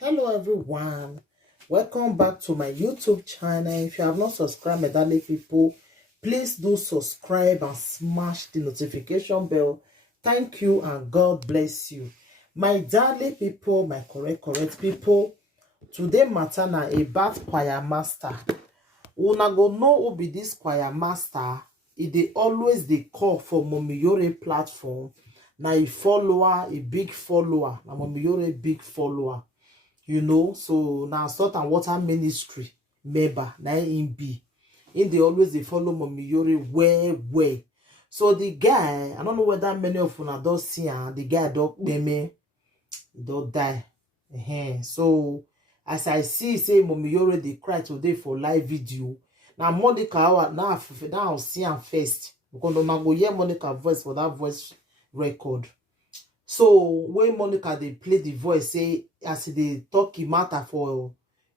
Hello everyone, welcome back to my YouTube channel. If you have not subscribed, my darling people, please do subscribe and smash the notification bell. Thank you and God bless you. My darling people, my correct people, today matter na about Choirmaster. Una go know who be this Choirmaster. They always they call for Momiyore platform. Na a follower, a big follower. Na Momiyore big follower. You know, so now Salt and Water Ministry member, na him be. In they always they follow Momiyore well. So the guy, I don't know whether many of you don't see him, the guy don't he don't die. So as I see, say Momiyore they cry today for live video. Now Monica now see him first. Because I'm go hear Monica voice for that voice record. So when Monica they play the voice, say as they talk matter for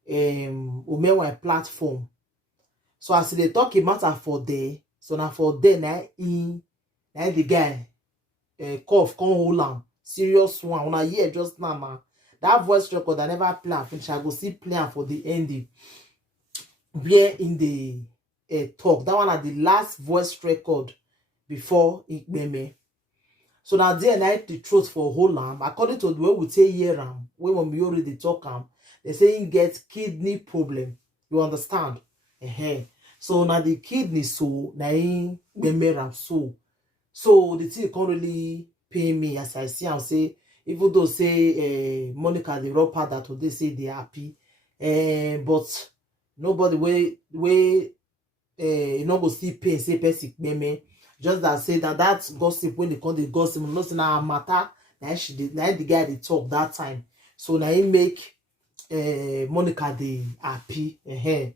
Umewa platform. So as they talk matter for there, so now for there now the guy cough come hold on serious one. When I hear just now that voice record I never play finish. I go see play for the ending where in the talk. That one at the last voice record before it meme. So now there night the truth for whole according to the way we say here when we already talk they say he gets kidney problem. You understand? So now the kidney so now he so the thing can't really pay me as I see and say even though say Monica the rapper that today say they happy but nobody way you know go see pain say person meme. Just that say that gossip when they call the gossip, not now matter. Now the guy they talk that time. So now he make Monica the happy.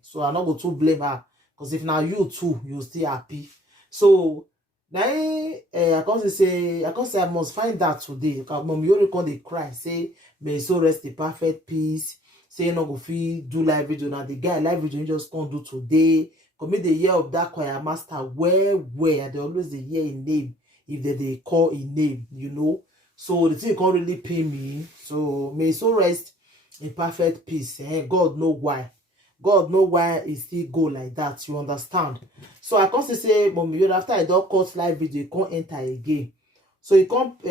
So I'm not going to blame her because if now you too you still happy. So now I can't say I must find that today. Because Momiyore come they cry say may so rest in perfect peace. Say no go fit do live video now. The guy live video just can't do today. Come the year of that Choirmaster where they always the hear a name if they call a name, you know. So the thing can't really pay me. So may so rest in perfect peace. God know why. God know why it still go like that. You understand? So I can't say Momiyore after I don't cut live video, you can't enter again. So you can't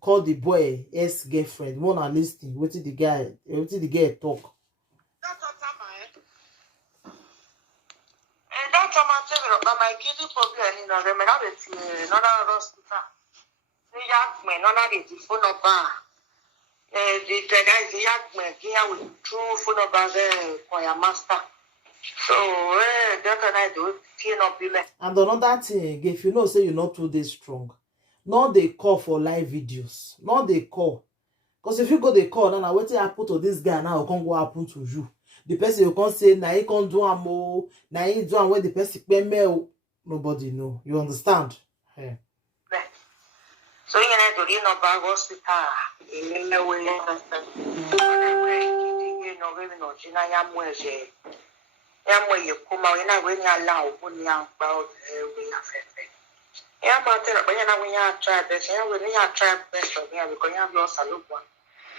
call the boy ex-girlfriend. One are listening. What did the guy talk? My kidney problem, you know, remember that another hospital. The young man, another the phone number. The guy is the young man here with true phone number for your master. So, that I do clean up you. And another thing, if you know, say you're not too strong, not they call for live videos, not they call. Because if you go they call, now what happen to this guy now, can't go happen to you. The person you can't say, now he can't do more, now he do where the person pay mail. Nobody know. You understand? Yeah. So you know to know about hospital. You know we understand. You know we know. You know you come out. You know when you allow, when you about we affect. Yeah, but you know when you try best, you know when you try best, you know because you have lost a lot.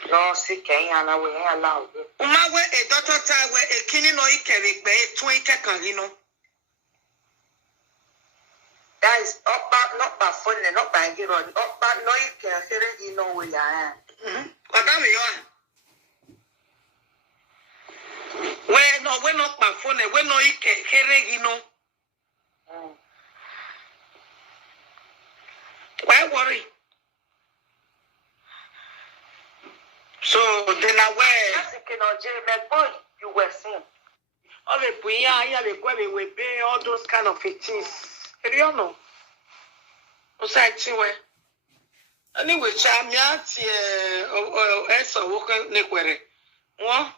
No sick, and I will allow. My way a daughter tie where a kidney no carry by 20 can you know. That is not by phone, not by hero, not by no you can hear it, you know where I am. What am I? Well, no, we're not by phone, we're no you can hear it, you know. Why worry? So then I wear. Yes, you cannot jail, boy, you were seen. All the boy, yeah, we will be all those kind of things. You know. Anyway, Chamiati Esa Walker Nequere. One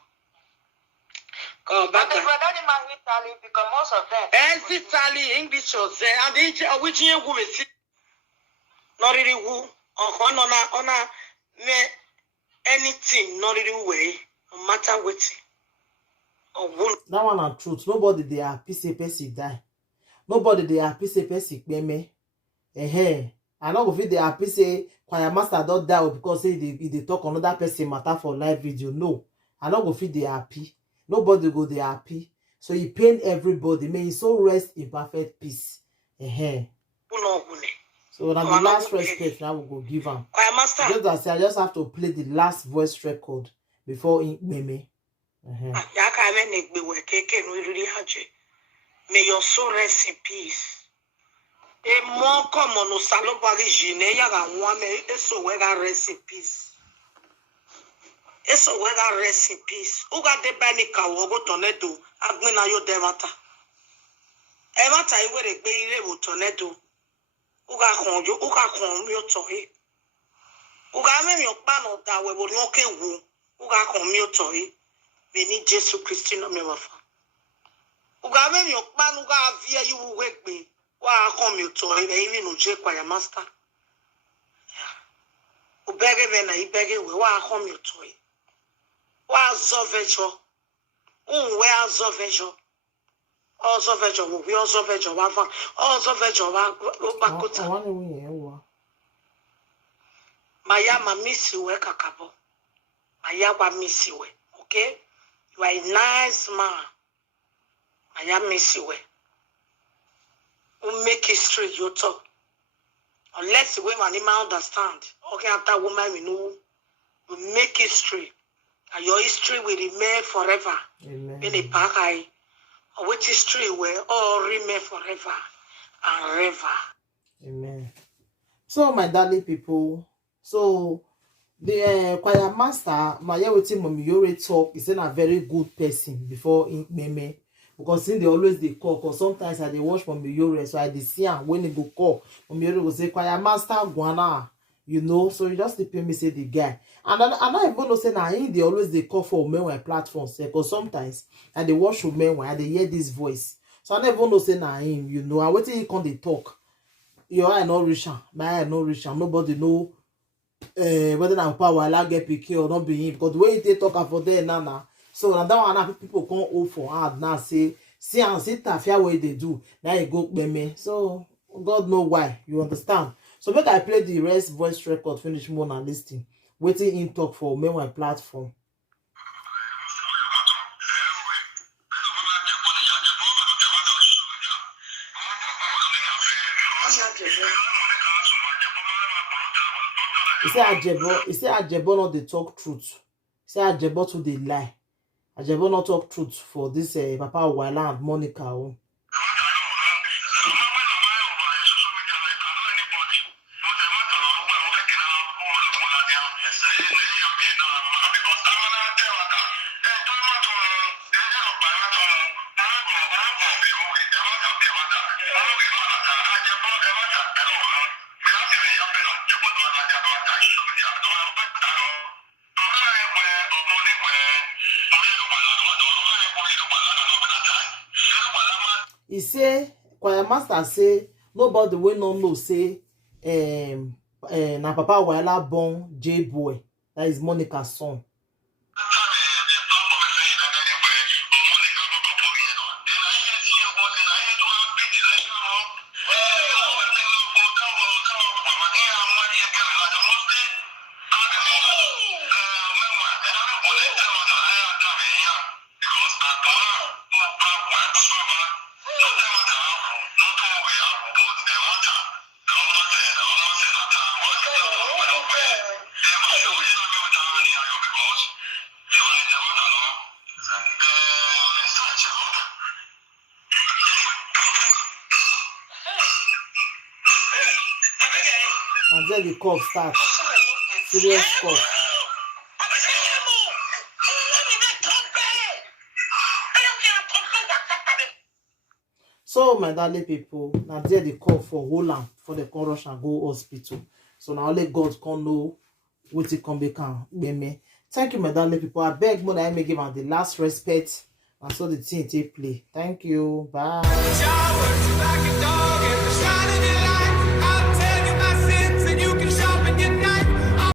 But the brother in my Italy because most of them. Italy, English, and the which you will see. Not really who on anything, not really way, no matter what. That one are truth. Nobody they happy say person die. Nobody they happy say person peme. I know if they happy say Choirmaster don't die because say they talk another person matter for live video. No, I know if they happy. Nobody go they happy. So he pain everybody. May he so rest in perfect peace. So now the last respect now we go give him. Just as I just have to play the last voice record before he meme. May your soul rest in peace. A more common salopari gineya and one so whether rest in peace. So whether rest in peace. Uga de banika wogo tornado, Agmina yo demata. Emata iwe de be tornado. Uga konjo, uga kon yo tohi. Uga me yo pano da we will not wu. Uga kon yo tohi. We need Jesus Christ no me wafa. Uga me yo pano uga via you wake me. Wa come you tohi. We even no je Choirmaster. Ubege vena ibege we wa come you tohi. Wa zovejo. We azovejo. Ozovejo, we ozovejo, wafa. Ozovejo, wa Maya ma miss you, kakabo. Maya wa miss you, okay? You are a nice man. Maya miss you. You make history, you talk. Unless the women understand. Okay, after woman, we know. You make history. And your history will remain forever. Amen. In the back eye. Which history will all remain forever and ever. Amen. So my darling people, so the Choirmaster, my wetin Mommy Yore talk, is a very good person before in meme. Because they always they call, because sometimes I they watch Mommy Yore, so I they see am when they go call, Mommy Yore go say Choirmaster Guana, you know, so you just pay me say the guy. And I even know say now they always they call for men platforms, because sometimes and they watch men when they hear this voice. So I never know say now him, you know, and waiting he can they talk. Your eye not rich, my eye not rich, nobody know whether na power allow get picky or not be him, because the way they talk for there now. So now that one people come hold for hard now say see and see tafia way they do. Now you go me. So God know why, you understand. So make I play the rest voice record, finish more than listening. Waiting in talk for my platform. He say Ajebo not they talk truth. He say Ajebo to they lie. Ajebo not talk truth for this Papa Wala and Monica. He say Choirmaster say nobody will not know say na Papa Wala born J boy, that is Monica's son. And then the cough starts. Serious cough. So my darling people, now there the call for Holland for the con rush and go hospital. So now only God can know what it can become. Thank you, my darling people. I beg more that I may give them the last respect And so the thing take play. Thank you. Bye.